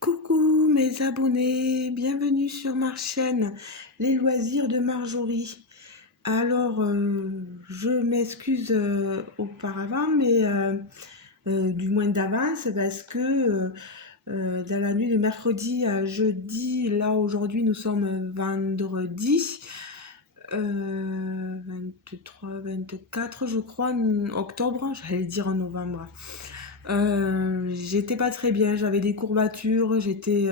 Coucou mes abonnés, bienvenue sur ma chaîne Les Loisirs de Marjorie. Alors, je m'excuse auparavant, mais du moins d'avance, parce que dans la nuit de mercredi à jeudi, là aujourd'hui nous sommes vendredi 23, 24 je crois, octobre, j'allais dire en novembre. J'étais pas très bien, j'avais des courbatures, j'étais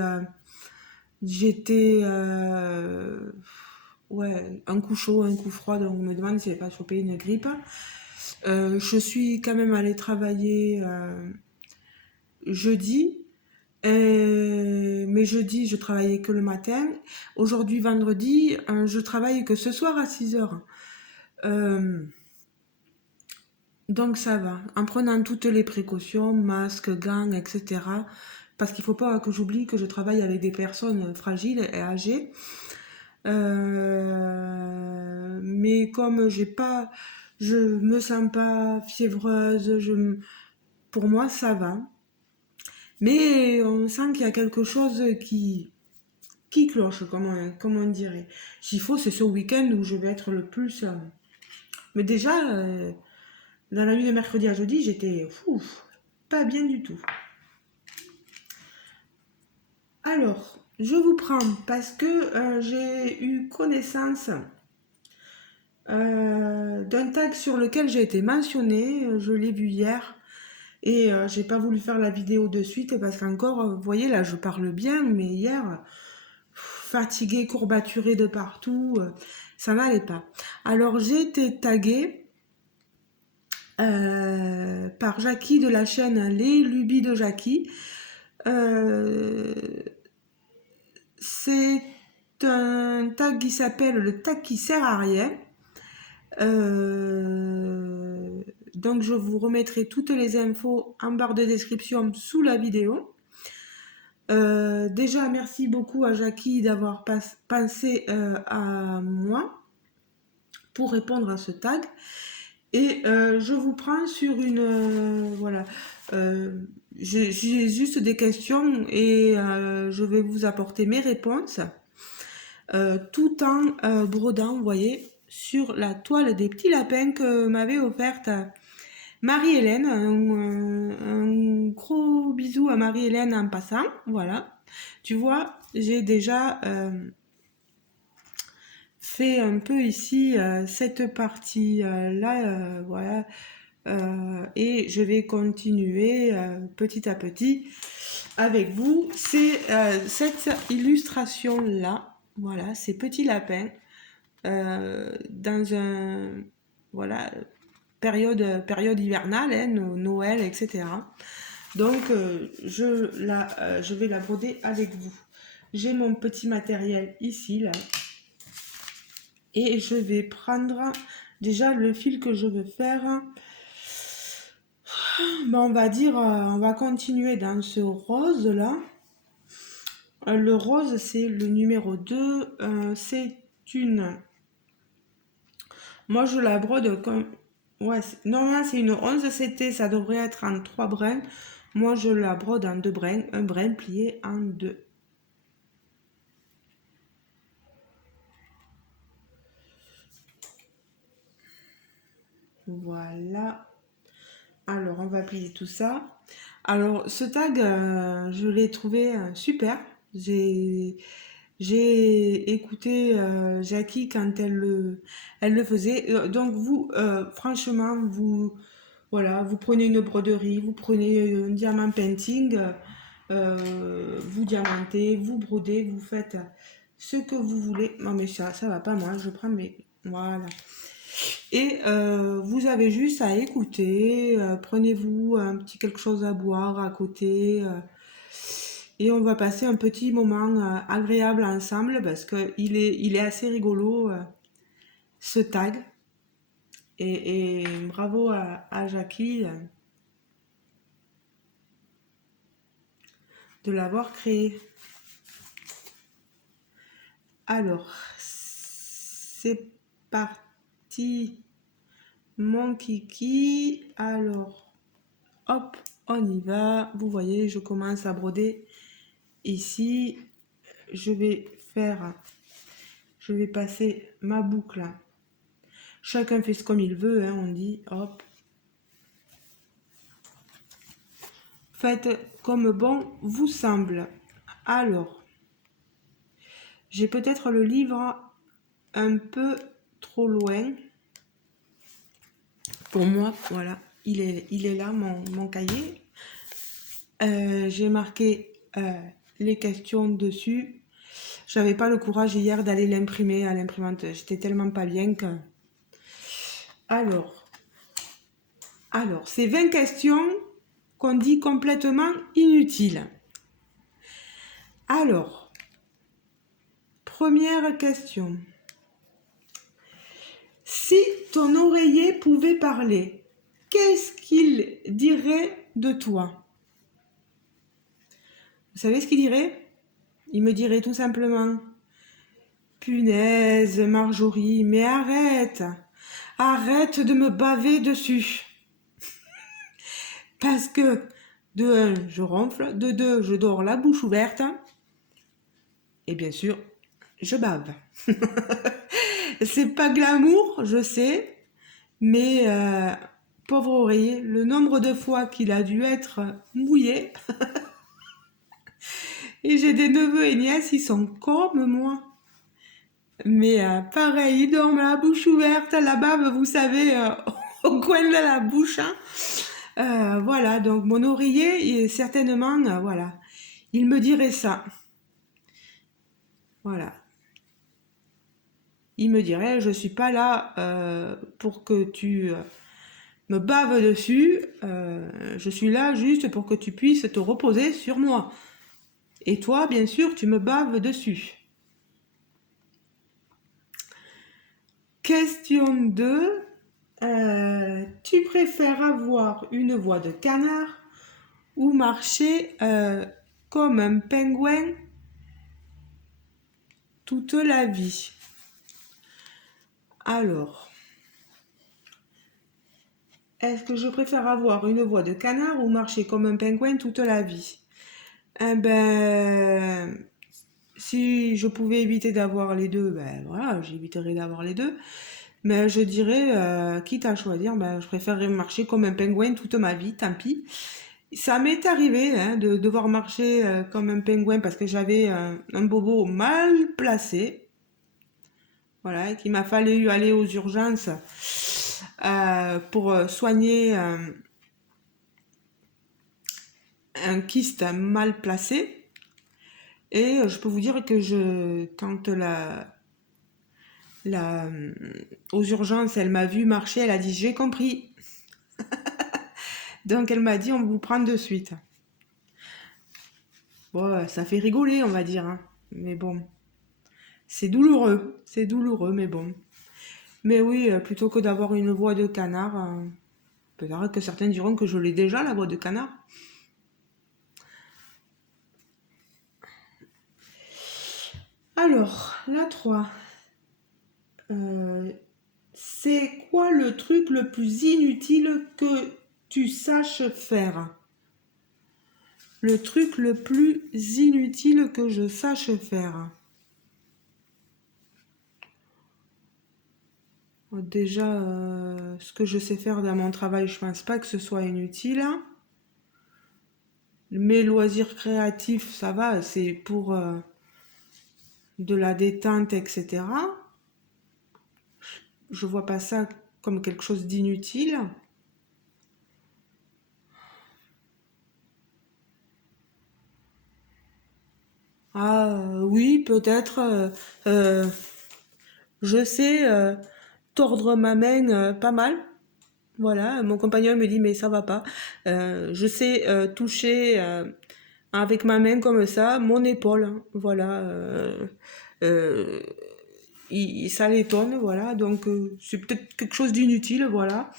ouais, un coup chaud, un coup froid, donc on me demande si j'ai pas chopé une grippe. Je suis quand même allée travailler jeudi, mais jeudi je travaillais que le matin. Aujourd'hui vendredi, je travaille que ce soir à 6 heures. Donc ça va, en prenant toutes les précautions, masques, gants, etc. Parce qu'il ne faut pas que j'oublie que je travaille avec des personnes fragiles et âgées. Mais comme je me sens pas fiévreuse, pour moi ça va. Mais on sent qu'il y a quelque chose qui cloche, comme on dirait. S'il faut, c'est ce week-end où je vais être le plus. Mais déjà, dans la nuit de mercredi à jeudi, j'étais pas bien du tout. Alors, je vous prends parce que j'ai eu connaissance d'un tag sur lequel j'ai été mentionnée. Je l'ai vu hier et j'ai pas voulu faire la vidéo de suite parce qu'encore, vous voyez là, je parle bien, mais hier, fatiguée, courbaturée de partout, ça n'allait pas. Alors, j'ai été taguée par Jackie de la chaîne Les Lubies de Jackie. Euh, c'est un tag qui s'appelle le tag qui sert à rien. Euh, donc je vous remettrai toutes les infos en barre de description sous la vidéo. Déjà merci beaucoup à Jackie d'avoir pensé à moi pour répondre à ce tag. Et je vous prends sur une... voilà. J'ai juste des questions et je vais vous apporter mes réponses. Tout en brodant, vous voyez, sur la toile des petits lapins que m'avait offerte Marie-Hélène. Un gros bisou à Marie-Hélène en passant, voilà. Tu vois, j'ai déjà fait un peu ici cette partie-là, voilà. Et je vais continuer petit à petit avec vous. C'est cette illustration-là, voilà, ces petits lapins dans un voilà période hivernale, hein, Noël, etc. Donc je vais la broder avec vous. J'ai mon petit matériel ici là et je vais prendre déjà le fil que je veux faire. Ben, on va dire, on va continuer dans ce rose là. Le rose c'est le numéro 2. C'est une Moi, je la brode comme... Ouais, normalement, c'est une 11 CT, ça devrait être en 3 brins. Moi, je la brode en 2 brins, un brin plié en 2. Voilà. Alors, on va plier tout ça. Alors, ce tag, je l'ai trouvé super. J'ai écouté Jackie quand elle le faisait. Donc, vous, franchement, voilà, vous prenez une broderie, vous prenez un diamant painting, vous diamantez, vous brodez, vous faites ce que vous voulez. Non mais ça va pas moi, je prends mes... Voilà. Et vous avez juste à écouter, prenez-vous un petit quelque chose à boire à côté, et on va passer un petit moment agréable ensemble parce qu'il est assez rigolo, ce tag. Et bravo à Jackie de l'avoir créé. Alors, c'est parti, mon kiki. Alors, hop, on y va. Vous voyez, je commence à broder ici, je vais passer ma boucle. Chacun fait ce comme il veut, hein, on dit, hop. Faites comme bon vous semble. Alors, j'ai peut-être le livre un peu trop loin. Pour moi, voilà, il est là, mon cahier. J'ai marqué les questions dessus. J'avais pas le courage hier d'aller l'imprimer à l'imprimante. J'étais tellement pas bien que... Alors, c'est 20 questions qu'on dit complètement inutiles. Alors, première question. Si ton oreiller pouvait parler, qu'est-ce qu'il dirait de toi? Vous savez ce qu'il dirait? Il me dirait tout simplement: punaise, Marjorie, mais arrête! Arrête de me baver dessus! Parce que, de un, je ronfle, de deux, je dors la bouche ouverte, et bien sûr, je bave. C'est pas glamour, je sais, mais pauvre oreiller, le nombre de fois qu'il a dû être mouillé. Et j'ai des neveux et nièces, ils sont comme moi. Mais pareil, ils dorment la bouche ouverte, la bave, vous savez, au coin de la bouche. Hein. Voilà, donc mon oreiller, certainement, voilà, il me dirait ça. Voilà. Il me dirait, je suis pas là pour que tu me baves dessus, je suis là juste pour que tu puisses te reposer sur moi. Et toi, bien sûr, tu me baves dessus. Question 2. Tu préfères avoir une voix de canard ou marcher comme un pingouin toute la vie? Alors, est-ce que je préfère avoir une voix de canard ou marcher comme un pingouin toute la vie? Eh ben, si je pouvais éviter d'avoir les deux, ben voilà, j'éviterais d'avoir les deux. Mais je dirais, quitte à choisir, ben, je préférerais marcher comme un pingouin toute ma vie, tant pis. Ça m'est arrivé hein, de devoir marcher comme un pingouin parce que j'avais un bobo mal placé. Voilà, et qu'il m'a fallu aller aux urgences pour soigner un kyste mal placé. Et je peux vous dire que quand aux urgences, elle m'a vu marcher, elle a dit j'ai compris. Donc elle m'a dit on vous prend de suite. Bon, ça fait rigoler, on va dire. Hein. Mais bon, c'est douloureux, mais bon. Mais oui, plutôt que d'avoir une voix de canard, peut-être que certains diront que je l'ai déjà, la voix de canard. Alors, la 3. C'est quoi le truc le plus inutile que tu saches faire? Le truc le plus inutile que je sache faire. Déjà, ce que je sais faire dans mon travail, je pense pas que ce soit inutile. Mes loisirs créatifs, ça va, c'est pour de la détente, etc. Je vois pas ça comme quelque chose d'inutile. Ah oui, peut-être. Je sais tordre ma main pas mal. Voilà, mon compagnon me dit mais ça va pas. Je sais toucher avec ma main comme ça mon épaule. Hein. Voilà. Euh, ça l'étonne, voilà. Donc c'est peut-être quelque chose d'inutile, voilà.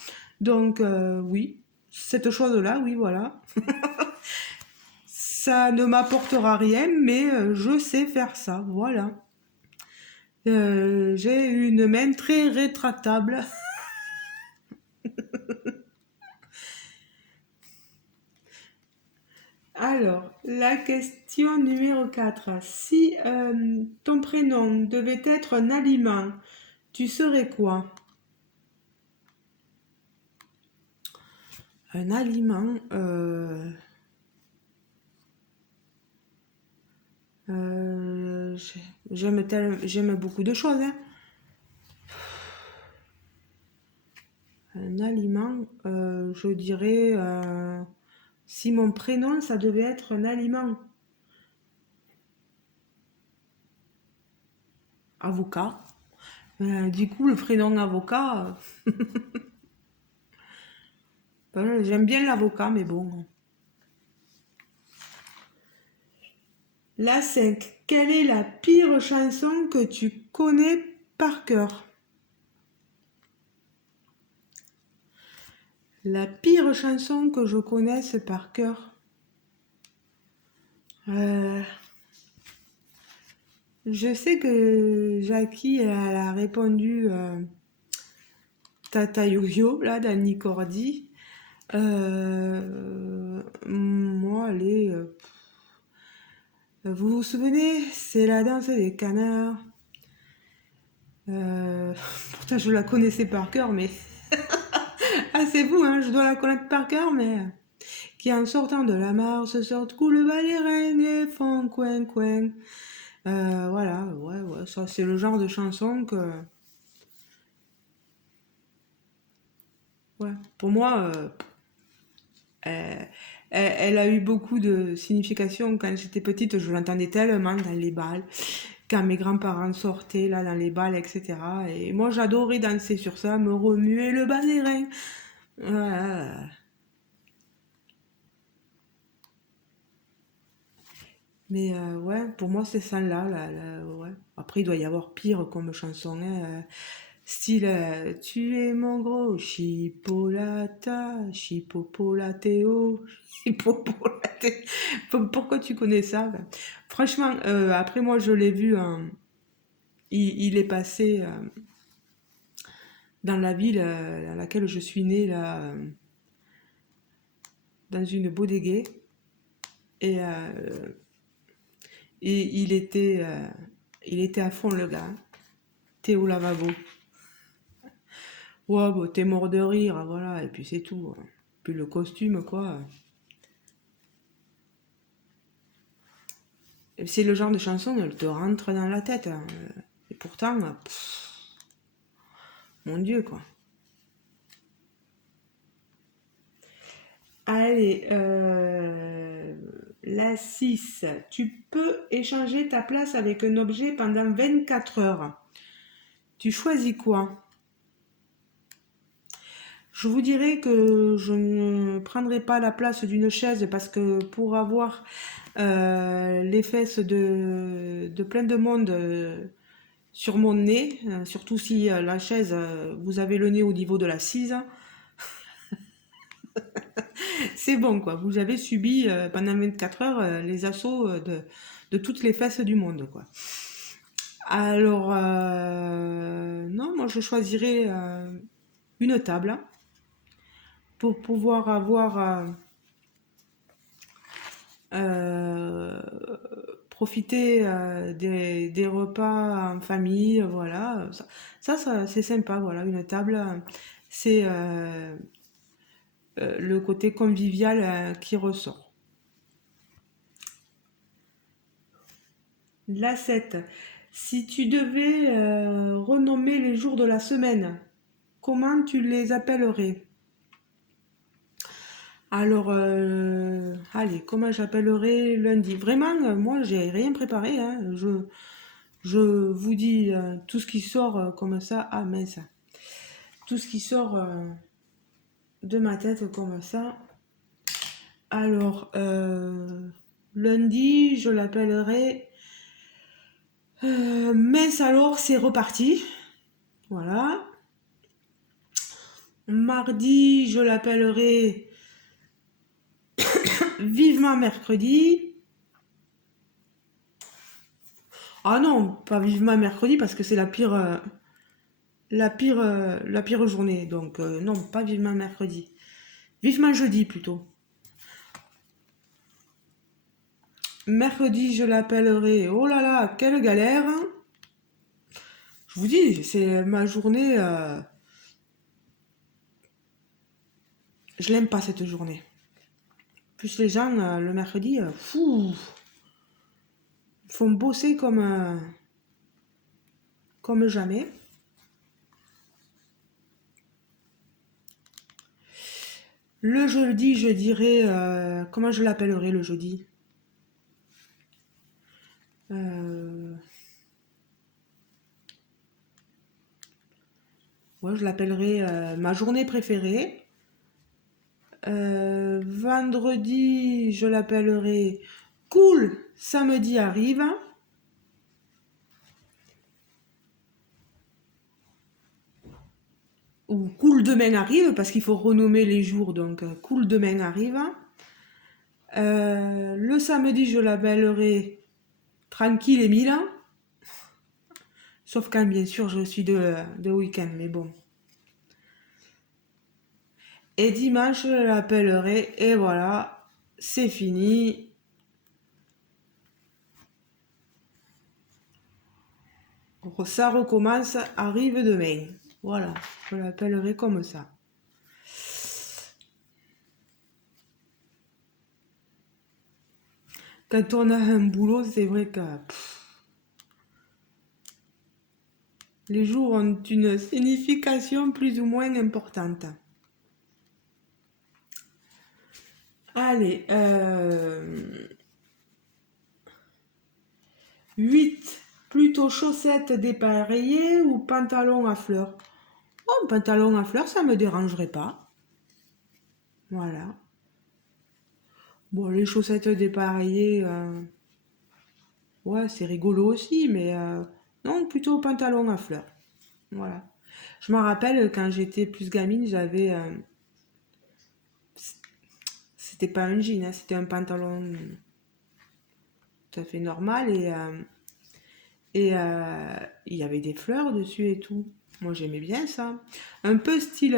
Donc oui, cette chose-là, oui, voilà. Ça ne m'apportera rien, mais je sais faire ça, voilà. J'ai une main très rétractable. Alors, la question numéro 4. Si ton prénom devait être un aliment, tu serais quoi? Un aliment, j'aime beaucoup de choses, hein. Un aliment, je dirais, si mon prénom, ça devait être un aliment, avocat. Du coup, le prénom avocat, j'aime bien l'avocat, mais bon. La 5. Quelle est la pire chanson que tu connais par cœur? La pire chanson que je connaisse par cœur. Euh, je sais que Jackie, elle a répondu Tata Yo-Yo, là, d'Annie Cordy. Moi, allez, vous vous souvenez, c'est la danse des canards. Euh, Pourtant, je la connaissais par cœur, mais ah, c'est vous, hein, je dois la connaître par cœur, mais qui en sortant de la mare se sortent coule bas les reines et font coin coin. Voilà, ouais, ouais, ça c'est le genre de chanson que, ouais, pour moi, elle a eu beaucoup de signification. Quand j'étais petite, je l'entendais tellement dans les balles, quand mes grands-parents sortaient là dans les balles, etc. Et moi, j'adorais danser sur ça, me remuer le bas des reins. Voilà. Mais ouais, pour moi, c'est ça là, ouais. Après, il doit y avoir pire comme chanson, hein. Style, tu es mon gros chipolata, chipopolatéo, chipopolaté. Pourquoi tu connais ça? Ben, franchement, après moi, je l'ai vu, il est passé dans la ville à laquelle je suis née, là, dans une bodeguée. Et, et il était à fond, le gars, hein. T'es au lavabo. Ouais, bah, t'es mort de rire, voilà, et puis c'est tout, hein. Puis le costume, quoi. C'est le genre de chanson, elle te rentre dans la tête, hein. Et pourtant, mon Dieu, quoi. Allez, la 6. Tu peux échanger ta place avec un objet pendant 24 heures. Tu choisis quoi? Je vous dirais que je ne prendrai pas la place d'une chaise parce que pour avoir les fesses de plein de monde sur mon nez, surtout si la chaise, vous avez le nez au niveau de la cise, c'est bon quoi. Vous avez subi pendant 24 heures les assauts de toutes les fesses du monde quoi. Alors, non, moi je choisirais une table, hein, pour pouvoir avoir euh, profiter des repas en famille, voilà. C'est sympa, voilà, une table, c'est le côté convivial qui ressort. La 7. Si tu devais renommer les jours de la semaine, comment tu les appellerais? Alors, allez, comment j'appellerais lundi? Vraiment, moi, j'ai rien préparé, hein. Je vous dis tout ce qui sort comme ça. Ah mince. Tout ce qui sort de ma tête comme ça. Alors, lundi, je l'appellerai mince alors, c'est reparti. Voilà. Mardi, je l'appellerai vivement mercredi. Ah non, pas vivement mercredi parce que c'est la pire journée. Donc non, pas vivement mercredi. Vivement jeudi plutôt. Mercredi, je l'appellerai. Oh là là, quelle galère. Je vous dis, c'est ma journée. Je l'aime pas cette journée. Plus les gens, le mercredi, fou, ils font bosser comme jamais. Le jeudi, je dirais... comment je l'appellerai le jeudi? Ouais, je l'appellerai ma journée préférée. Vendredi, je l'appellerai cool, samedi arrive. Ou cool demain arrive, parce qu'il faut renommer les jours, donc cool demain arrive. Le samedi, je l'appellerai tranquille et mille. Sauf quand, bien sûr, je suis de week-end, mais bon. Et dimanche, je l'appellerai, et voilà, c'est fini. Ça recommence, arrive demain. Voilà, je l'appellerai comme ça. Quand on a un boulot, c'est vrai que les jours ont une signification plus ou moins importante. Allez, 8. Plutôt chaussettes dépareillées ou pantalon à fleurs? Oh, pantalon à fleurs, ça me dérangerait pas. Voilà. Bon, les chaussettes dépareillées, ouais, c'est rigolo aussi, mais non, plutôt pantalon à fleurs. Voilà. Je me rappelle quand j'étais plus gamine, j'avais. C'était pas un jean, hein, c'était un pantalon tout à fait normal et il y avait des fleurs dessus et tout. Moi j'aimais bien ça. Un peu style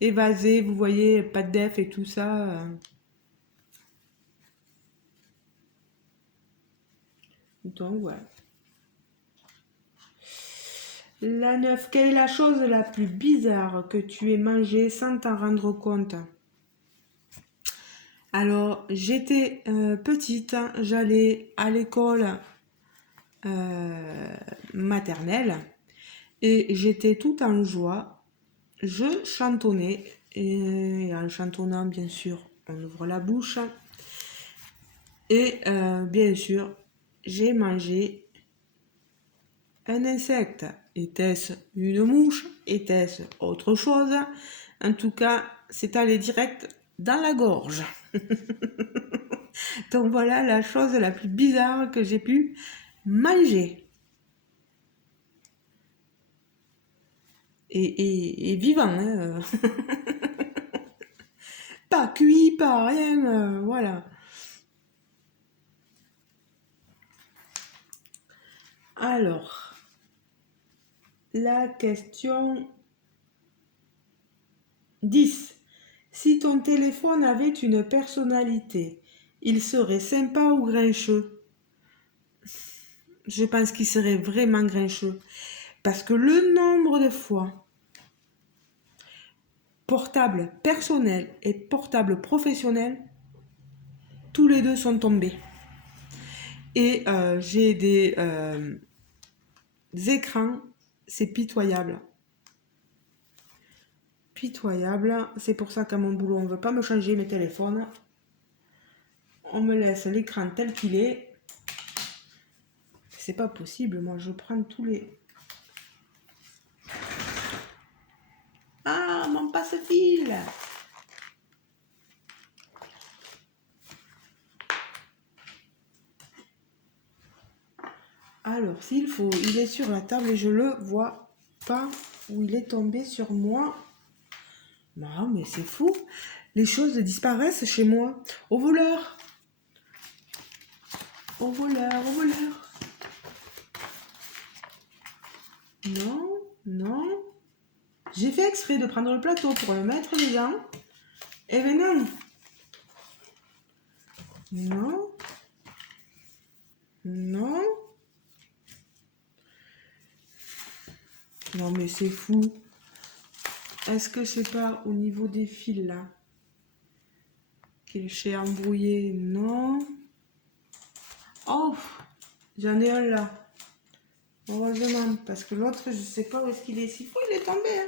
évasé, vous voyez, pas de def et tout ça. Donc ouais. La 9. Quelle est la chose la plus bizarre que tu aies mangée sans t'en rendre compte? Alors, j'étais petite, j'allais à l'école maternelle et j'étais tout en joie. Je chantonnais et en chantonnant, bien sûr, on ouvre la bouche et bien sûr, j'ai mangé un insecte. Était-ce une mouche? Était-ce autre chose? En tout cas, c'est allé direct dans la gorge. Donc voilà la chose la plus bizarre que j'ai pu manger. Et vivant, hein. Pas cuit, pas rien, voilà. Alors, la question 10. Si ton téléphone avait une personnalité, il serait sympa ou grincheux? Je pense qu'il serait vraiment grincheux. Parce que le nombre de fois, portable personnel et portable professionnel, tous les deux sont tombés. Et j'ai des écrans, c'est pitoyable. Pitoyable. C'est pour ça qu'à mon boulot, on ne veut pas me changer mes téléphones. On me laisse l'écran tel qu'il est. C'est pas possible, moi je prends tous les... Ah, mon passe-fil! Alors, s'il faut, il est sur la table et je le vois pas où il est tombé sur moi. Non, mais c'est fou. Les choses disparaissent chez moi. Au voleur! Au voleur, au voleur! Non, non. J'ai fait exprès de prendre le plateau pour le mettre dedans. Eh ben non. Non. Non. Non, mais c'est fou. Est-ce que c'est pas au niveau des fils, là, qu'il s'est embrouillé? Non. Oh, j'en ai un là. Heureusement, parce que l'autre, je sais pas où est-ce qu'il est. S'il faut, il est tombé. Hein.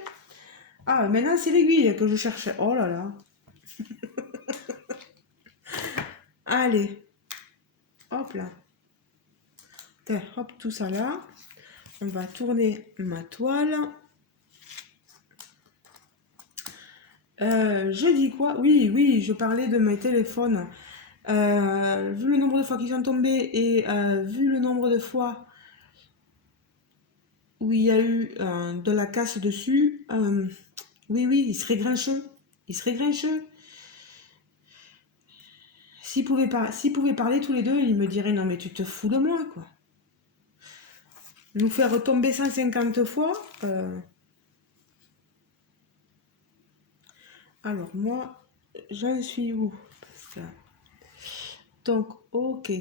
Ah, maintenant, c'est l'aiguille que je cherchais. Oh là là. Allez. Hop là. Tiens, hop, tout ça là. On va tourner ma toile. Je dis quoi? Oui, oui, je parlais de mes téléphones. Vu le nombre de fois qu'ils sont tombés et vu le nombre de fois où il y a eu de la casse dessus, oui, oui, il serait grincheux. Il serait grincheux. S'ils pouvaient parler tous les deux, ils me diraient non, mais tu te fous de moi, quoi. Nous faire tomber 150 fois. Alors, moi, j'en suis où? Parce que... Donc, ok.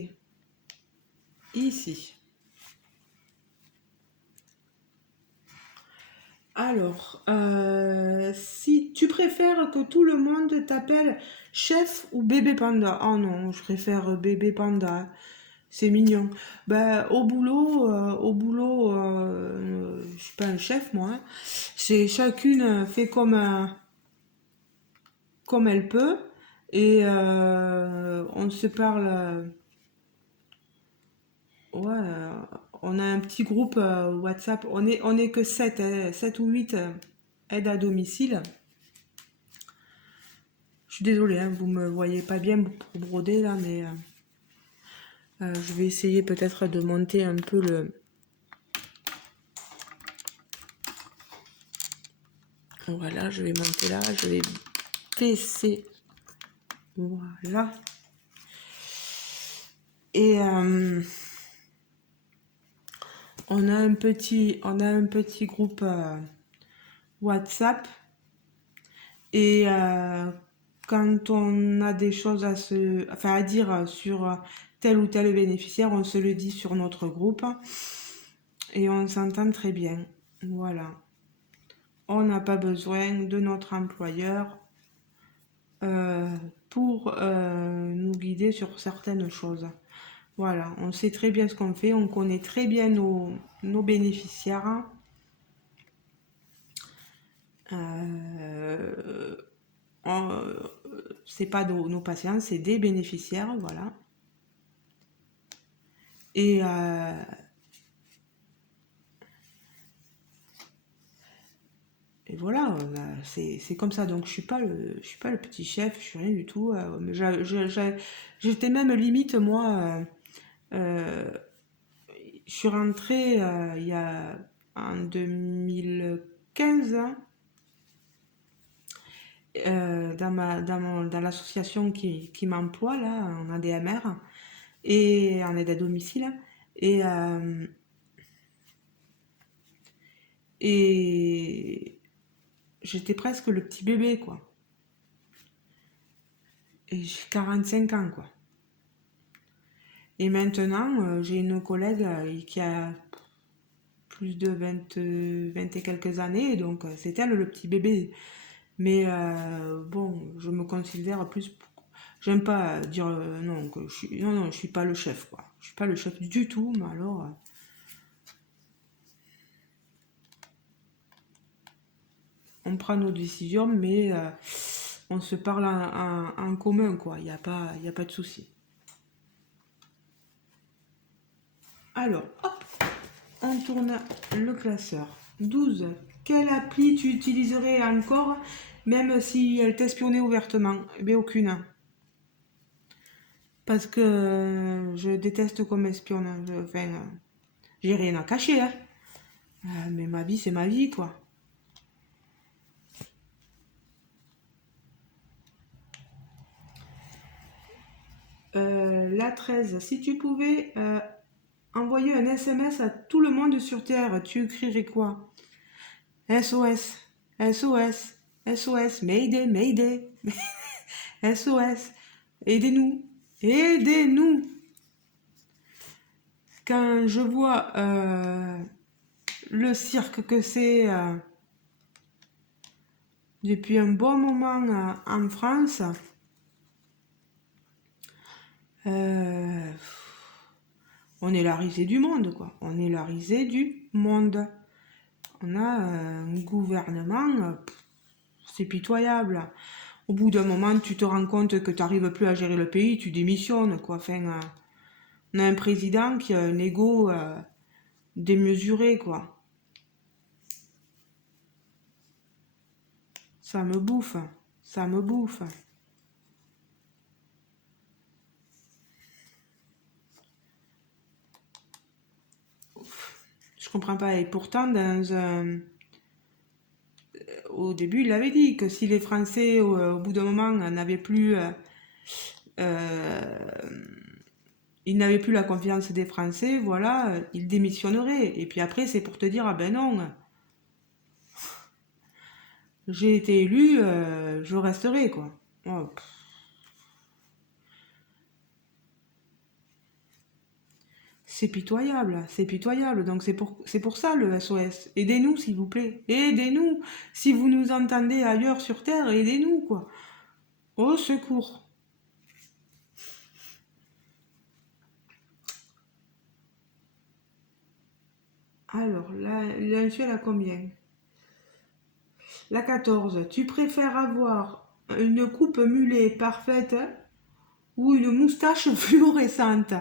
Ici. Alors, si tu préfères que tout le monde t'appelle chef ou bébé panda? Oh non, je préfère bébé panda. C'est mignon. Ben, je suis pas un chef, moi. Hein. C'est chacune fait comme elle peut. Et on se parle. Ouais, on a un petit groupe WhatsApp. On est que 7 7 ou 8 aides à domicile. Je suis désolée, hein, vous me voyez pas bien pour broder là, mais je vais essayer peut-être de monter un peu le. Voilà, je vais monter là, je vais baisser. Voilà. Et on a un petit groupe WhatsApp. Et quand on a des choses à dire sur tel ou tel bénéficiaire, on se le dit sur notre groupe et on s'entend très bien. Voilà. On n'a pas besoin de notre employeur pour nous guider sur certaines choses. Voilà, on sait très bien ce qu'on fait, on connaît très bien nos bénéficiaires. C'est pas nos patients, c'est des bénéficiaires, voilà. Et voilà, c'est comme ça. Donc je suis pas le petit chef, je suis rien du tout. J'étais même limite moi. Je suis rentrée il y a en 2015 dans l'association qui m'emploie là en ADMR et en aide à domicile. Et, et j'étais presque le petit bébé, quoi. Et j'ai 45 ans, quoi. Et maintenant, j'ai une collègue qui a plus de 20 et quelques années, donc c'est elle le petit bébé. Mais bon, je me considère plus. J'aime pas dire non, que non, je suis pas le chef, quoi. Je suis pas le chef du tout, mais alors. On prend nos décisions, mais on se parle en commun, quoi. Il y a pas de souci. Alors, hop, on tourne le classeur. 12. Quelle appli tu utiliserais encore, même si elle t'espionnait ouvertement? Eh bien, aucune. Parce que je déteste qu'on m'espionne. Enfin, j'ai rien à cacher, hein. Mais ma vie, c'est ma vie, quoi. La 13. Si tu pouvais envoyer un SMS à tout le monde sur Terre, tu écrirais quoi? SOS, SOS, SOS, Mayday, Mayday, SOS, aidez-nous, aidez-nous. quand je vois le cirque que c'est depuis un bon moment en France, euh, on est la risée du monde, quoi. On est la risée du monde. On a un gouvernement, c'est pitoyable. Au bout d'un moment, tu te rends compte que tu n'arrives plus à gérer le pays, tu démissionnes, quoi. Enfin, on a un président qui a un ego démesuré, quoi. Ça me bouffe, ça me bouffe. Je comprends pas. Et pourtant, au début, il avait dit que si les Français, au bout d'un moment, n'avaient plus, ils n'avaient plus la confiance des Français, voilà, ils démissionneraient. Et puis après, c'est pour te dire, ah ben non, j'ai été élu, je resterai, quoi. Oh, c'est pitoyable, c'est pitoyable. Donc c'est pour ça le SOS. Aidez-nous, s'il vous plaît. Aidez-nous. Si vous nous entendez ailleurs sur Terre, aidez-nous, quoi. Au secours. Alors, là, je suis à la combien? La 14. Tu préfères avoir une coupe mulet parfaite ou une moustache fluorescente?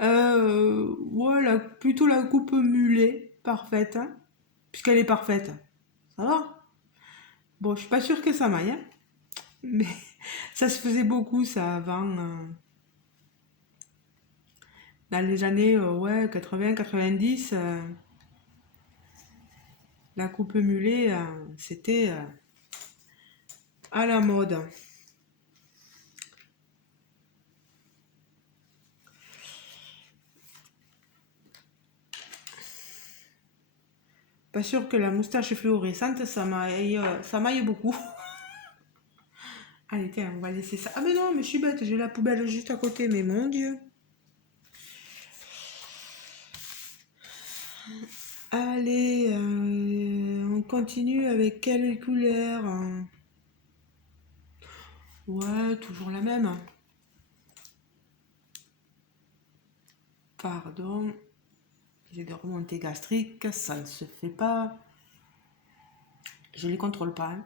Voilà, plutôt la coupe mulet parfaite, hein, puisqu'elle est parfaite. Ça va? Bon, je suis pas sûre que ça m'aille, hein, mais ça se faisait beaucoup ça avant, dans les années ouais, 80-90, la coupe mulet, c'était à la mode. Pas sûr que la moustache fluorescente, ça m'aille beaucoup. Allez, tiens, on va laisser ça. Ah mais non, mais je suis bête, j'ai la poubelle juste à côté, mais mon Dieu. Allez, on continue avec quelle couleur, hein? Ouais, toujours la même. Pardon, j'ai des remontées gastriques, ça ne se fait pas. Je les contrôle pas, hein.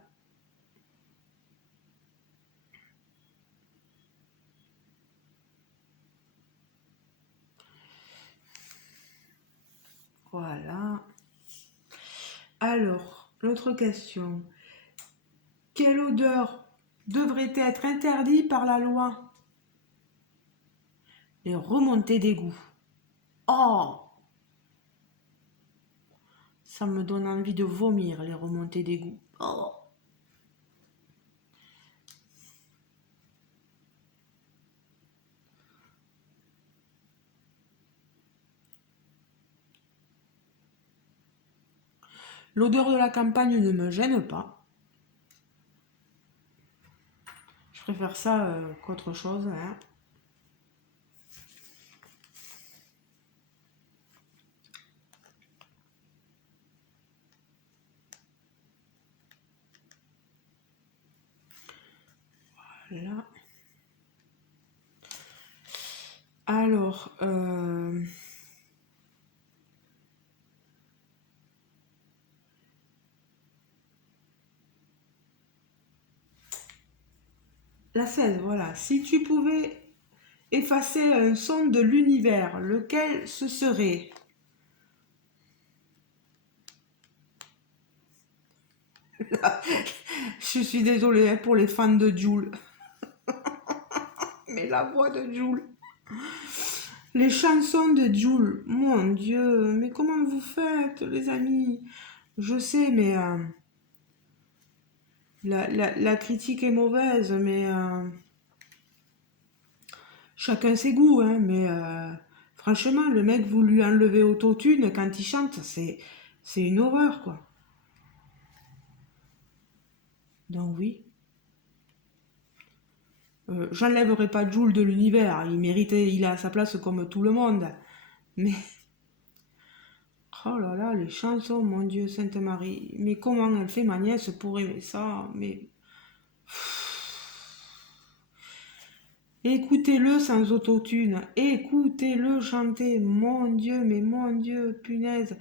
Voilà. Alors, l'autre question. Quelle odeur devrait être interdite par la loi? Les remontées d'égout. Oh, ça me donne envie de vomir, les remontées d'égout. Oh. L'odeur de la campagne ne me gêne pas. Je préfère ça qu'autre chose, hein. Voilà. Alors, la 16, voilà. Si tu pouvais effacer un son de l'univers, lequel ce serait? Je suis désolée hein, pour les fans de Jul, mais la voix de Jul. Les chansons de Jul, mon Dieu, mais comment vous faites, les amis? Je sais, mais la critique est mauvaise, mais chacun ses goûts, hein, mais franchement, le mec, vous lui enlevez autotune quand il chante, c'est une horreur, quoi. Donc oui, j'enlèverai pas Jul de l'univers, il méritait, il a sa place comme tout le monde, Mais, oh là là, les chansons, mon Dieu, Sainte Marie. Mais comment elle fait ma nièce pour aimer ça? Mais écoutez-le sans autotune. Écoutez-le chanter. Mon Dieu, mais mon Dieu, punaise.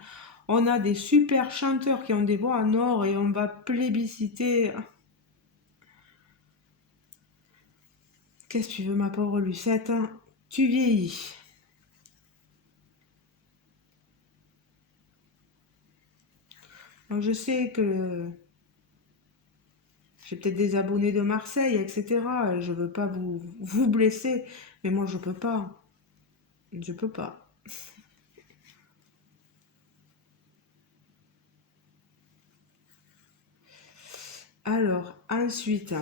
On a des super chanteurs qui ont des voix en or et on va plébisciter. Qu'est-ce que tu veux, ma pauvre Lucette? Tu vieillis. Alors, je sais que j'ai peut-être des abonnés de Marseille, etc. Je veux pas vous blesser, mais moi je peux pas. Je peux pas. Alors, ensuite,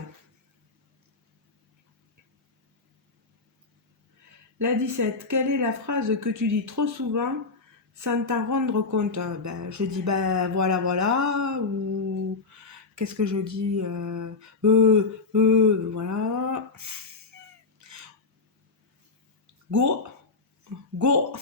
la 17. Quelle est la phrase que tu dis trop souvent sans t'en rendre compte? Ben, je dis ben voilà, voilà, ou qu'est-ce que je dis? Voilà. Go, go.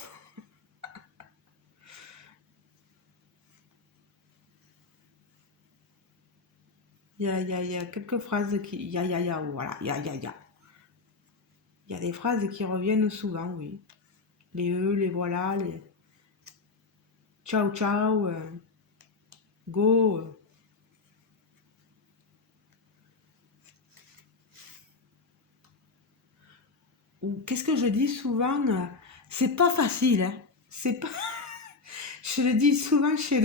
Il y a quelques phrases qui. Voilà, il y a. Il y a des phrases qui reviennent souvent, oui. Les les voilà, les ciao, ciao, go. Ou qu'est-ce que je dis souvent? C'est pas facile, hein. C'est pas. Je le dis souvent chez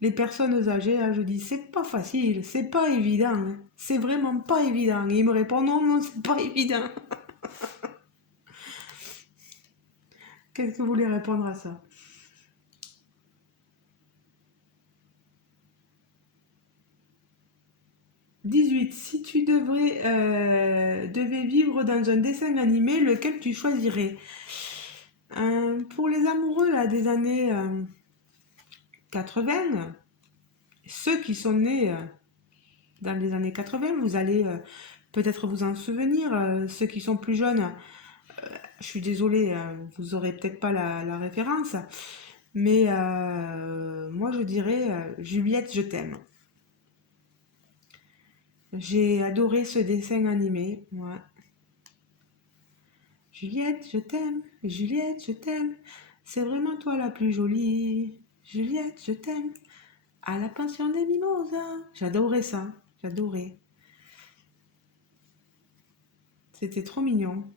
les personnes âgées, hein, je dis c'est pas facile, c'est pas évident, hein. C'est vraiment pas évident. Et ils me répondent non, non, c'est pas évident. Qu'est-ce que vous voulez répondre à ça? 18. Si tu devais vivre dans un dessin animé, lequel tu choisirais? Pour les amoureux là, des années 80, ceux qui sont nés dans les années 80, vous allez peut-être vous en souvenir. Ceux qui sont plus jeunes, je suis désolée, vous aurez peut-être pas la référence, mais moi je dirais Juliette, je t'aime. J'ai adoré ce dessin animé. Ouais. Juliette, je t'aime. Juliette, je t'aime. C'est vraiment toi la plus jolie. Juliette, je t'aime. À la pension des mimosas. J'adorais ça. J'adorais. C'était trop mignon.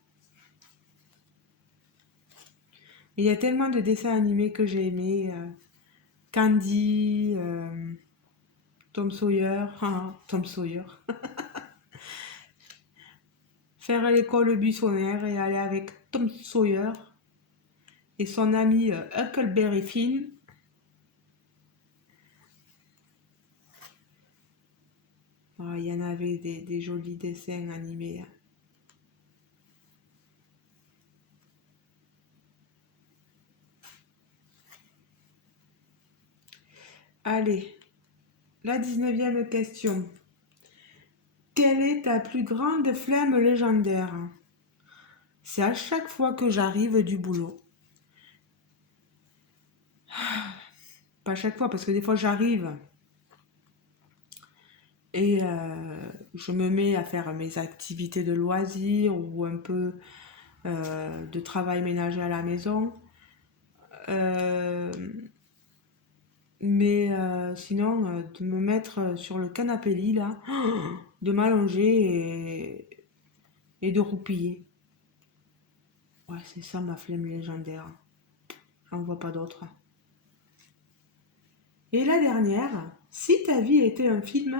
Il y a tellement de dessins animés que j'ai aimés. Candy, Tom Sawyer. Tom Sawyer. Faire l'école buissonnaire et aller avec Tom Sawyer et son ami Huckleberry Finn. Ah, il y en avait des jolis dessins animés, hein. Allez, la 19e question. Quelle est ta plus grande flemme légendaire? C'est à chaque fois que j'arrive du boulot. Pas à chaque fois, parce que des fois j'arrive et je me mets à faire mes activités de loisirs ou un peu de travail ménager à la maison. Euh, mais sinon, de me mettre sur le canapé lit là, de m'allonger et de roupiller. Ouais, c'est ça ma flemme légendaire. J'en vois pas d'autre. Et la dernière, si ta vie était un film,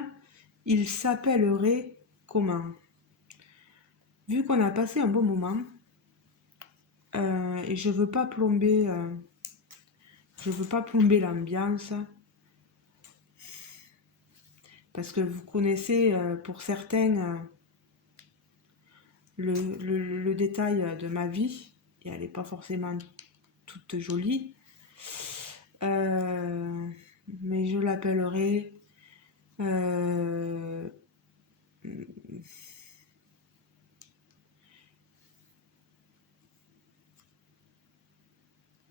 il s'appellerait comment? Vu qu'on a passé un bon moment, et je veux pas plomber l'ambiance, parce que vous connaissez pour certains le détail de ma vie, et elle n'est pas forcément toute jolie. Euh, mais je l'appellerai euh,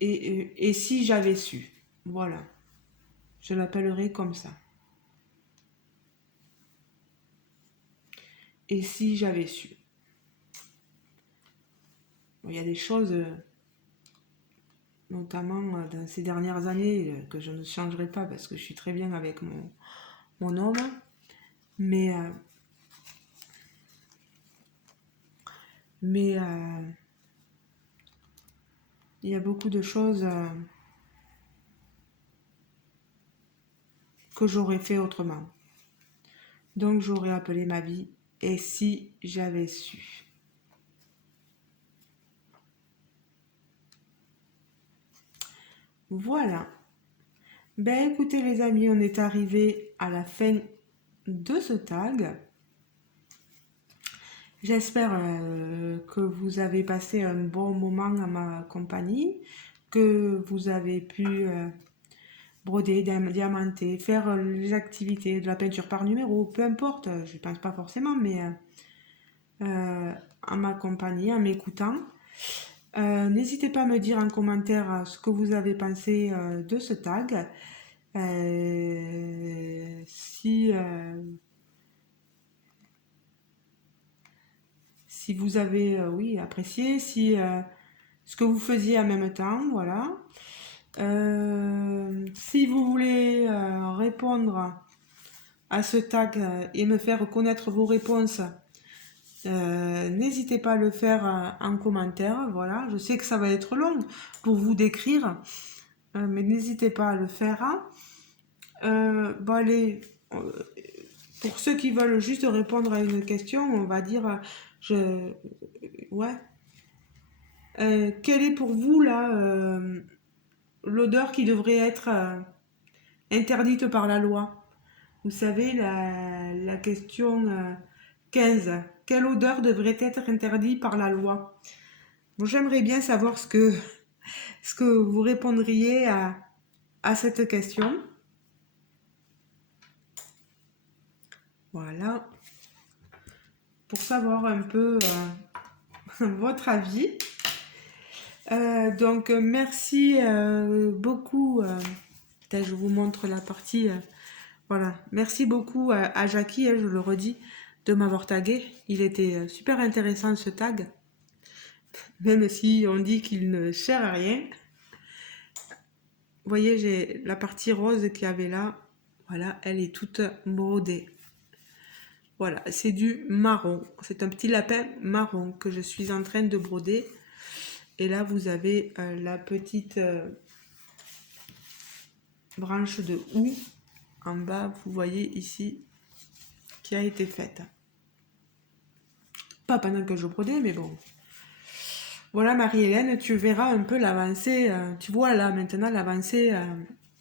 Et si j'avais su. Voilà. Je l'appellerai comme ça. Et si j'avais su. Bon, il y a des choses, notamment dans ces dernières années, que je ne changerai pas parce que je suis très bien avec mon homme. Mais, mais il y a beaucoup de choses que j'aurais fait autrement. Donc j'aurais appelé ma vie et si j'avais su. Voilà. Ben écoutez les amis, on est arrivé à la fin de ce tag. J'espère que vous avez passé un bon moment à ma compagnie, que vous avez pu broder, diamanter, faire les activités de la peinture par numéro, peu importe, je ne pense pas forcément, mais à ma compagnie, en m'écoutant. N'hésitez pas à me dire en commentaire ce que vous avez pensé de ce tag. Si vous avez oui, apprécié, si ce que vous faisiez en même temps, voilà. Si vous voulez répondre à ce tag et me faire connaître vos réponses, n'hésitez pas à le faire en commentaire. Voilà, je sais que ça va être long pour vous décrire, mais n'hésitez pas à le faire. Bon, allez, pour ceux qui veulent juste répondre à une question, on va dire, ouais. Quelle est pour vous là l'odeur qui devrait être interdite par la loi? Vous savez, la question 15. Quelle odeur devrait être interdite par la loi? Bon, j'aimerais bien savoir ce que vous répondriez à cette question. Voilà. Pour savoir un peu votre avis. Donc, merci beaucoup. Peut-être je vous montre la partie. Voilà. Merci beaucoup à Jackie, je le redis, de m'avoir tagué. Il était super intéressant ce tag. Même si on dit qu'il ne sert à rien. Vous voyez, j'ai la partie rose qu'il y avait là. Voilà, elle est toute brodée. Voilà, c'est du marron. C'est un petit lapin marron que je suis en train de broder. Et là, vous avez la petite branche de houx en bas, vous voyez ici, qui a été faite. Pas pendant que je brodais, mais bon. Voilà, Marie-Hélène, tu verras un peu l'avancée. Tu vois là maintenant l'avancée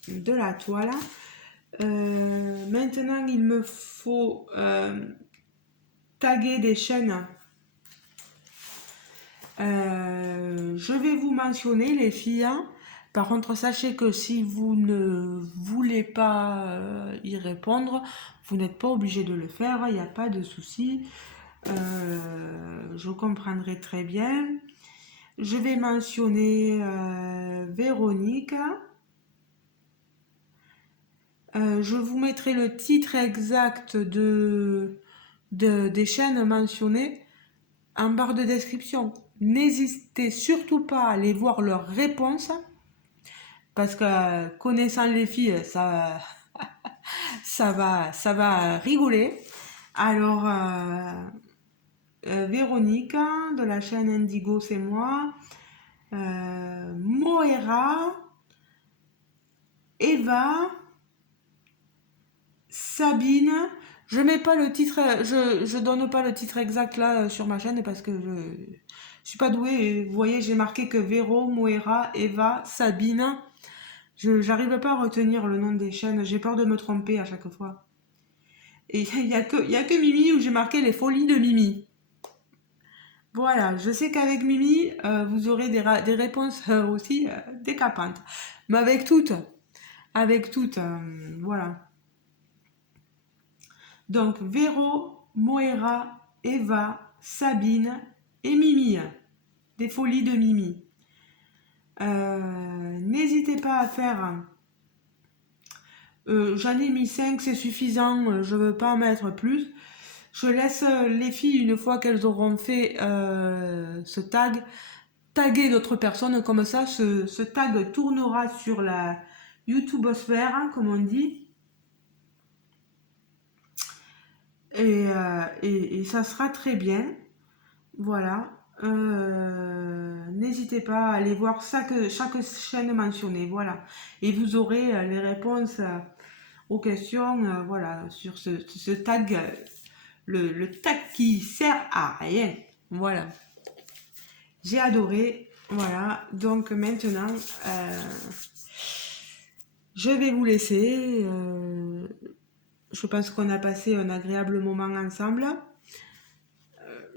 de la toile. Maintenant, il me faut taguer des chaînes. Je vais vous mentionner les filles. Par contre, sachez que si vous ne voulez pas y répondre, vous n'êtes pas obligé de le faire, il n'y a pas de souci. Je comprendrai très bien. Je vais mentionner Véronique. Je vous mettrai le titre exact des chaînes mentionnées en barre de description. N'hésitez surtout pas à aller voir leurs réponses parce que connaissant les filles, ça va rigoler. Alors, Véronique de la chaîne Indigo, c'est moi. Moira, Eva, Sabine. Je mets pas le titre, je donne pas le titre exact là sur ma chaîne parce que je suis pas douée. Vous voyez, j'ai marqué que Véro, Moira, Eva, Sabine. Je j'arrive pas à retenir le nom des chaînes. J'ai peur de me tromper à chaque fois. Et il y a que Mimi où j'ai marqué les folies de Mimi. Voilà, je sais qu'avec Mimi, vous aurez des réponses aussi décapantes. Mais avec toutes, voilà. Donc, Véro, Moira, Eva, Sabine et Mimi. Des folies de Mimi. N'hésitez pas à faire... j'en ai mis 5, c'est suffisant, je ne veux pas en mettre plus. Je laisse les filles, une fois qu'elles auront fait ce tag, taguer d'autres personnes, comme ça ce tag tournera sur la YouTubosphère, hein, comme on dit, et ça sera très bien. Voilà. N'hésitez pas à aller voir chaque chaîne mentionnée, voilà. Et vous aurez les réponses aux questions, voilà, sur ce tag, le tag qui sert à rien. Voilà. J'ai adoré. Voilà. Donc maintenant, je vais vous laisser. Je pense qu'on a passé un agréable moment ensemble.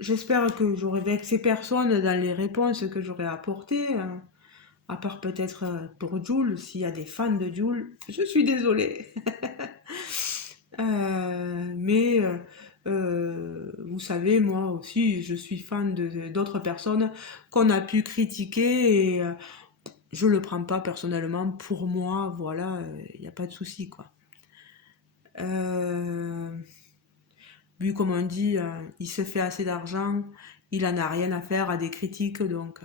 J'espère que j'aurai vexé personne dans les réponses que j'aurai apportées. À part peut-être pour Joule, s'il y a des fans de Joule, je suis désolée. Mais vous savez, moi aussi, je suis fan d'autres personnes qu'on a pu critiquer et je le prends pas personnellement pour moi, voilà, il n'y a pas de souci, quoi. Vu comme on dit, il se fait assez d'argent, il en a rien à faire à des critiques, donc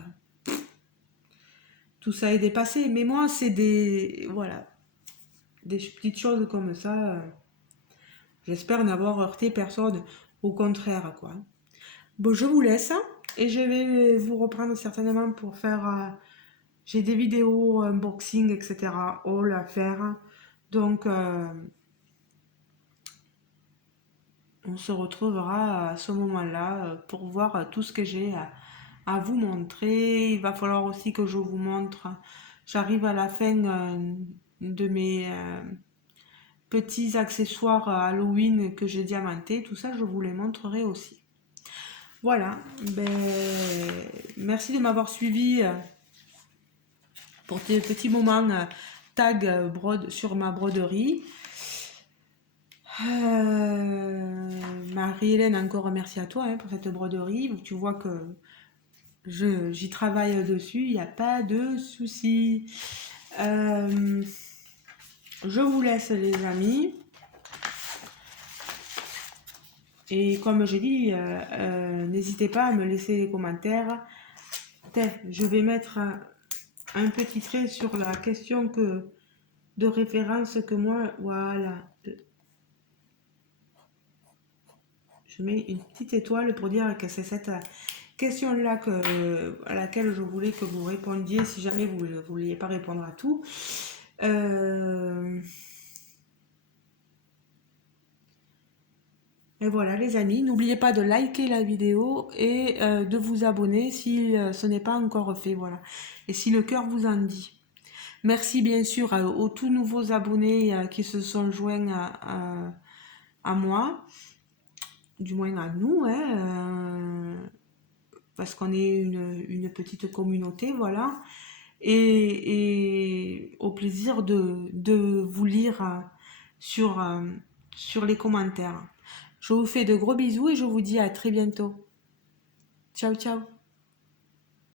tout ça est dépassé. Mais moi, c'est des, voilà, des petites choses comme ça. J'espère n'avoir heurté personne, au contraire, quoi. Bon, je vous laisse hein, et je vais vous reprendre certainement pour faire. J'ai des vidéos unboxing, etc. all à faire. Donc, on se retrouvera à ce moment-là pour voir tout ce que j'ai à vous montrer. Il va falloir aussi que je vous montre. J'arrive à la fin de mes petits accessoires Halloween que j'ai diamantés. Tout ça, je vous les montrerai aussi. Voilà. Ben, merci de m'avoir suivi pour tes petits moments tag sur ma broderie. Marie-Hélène, encore merci à toi hein, pour cette broderie. Tu vois que j'y travaille dessus, il n'y a pas de souci. Je vous laisse les amis. Et comme je dis, n'hésitez pas à me laisser des commentaires. Je vais mettre un petit trait sur la question de référence que moi, voilà. Je mets une petite étoile pour dire que c'est cette question-là à laquelle je voulais que vous répondiez si jamais vous ne vouliez pas répondre à tout. Et voilà les amis, n'oubliez pas de liker la vidéo et de vous abonner si ce n'est pas encore fait. Voilà. Et si le cœur vous en dit. Merci bien sûr aux tout nouveaux abonnés qui se sont joints à moi, du moins à nous, hein, parce qu'on est une petite communauté, voilà. Et au plaisir de vous lire sur les commentaires. Je vous fais de gros bisous et je vous dis à très bientôt. Ciao, ciao.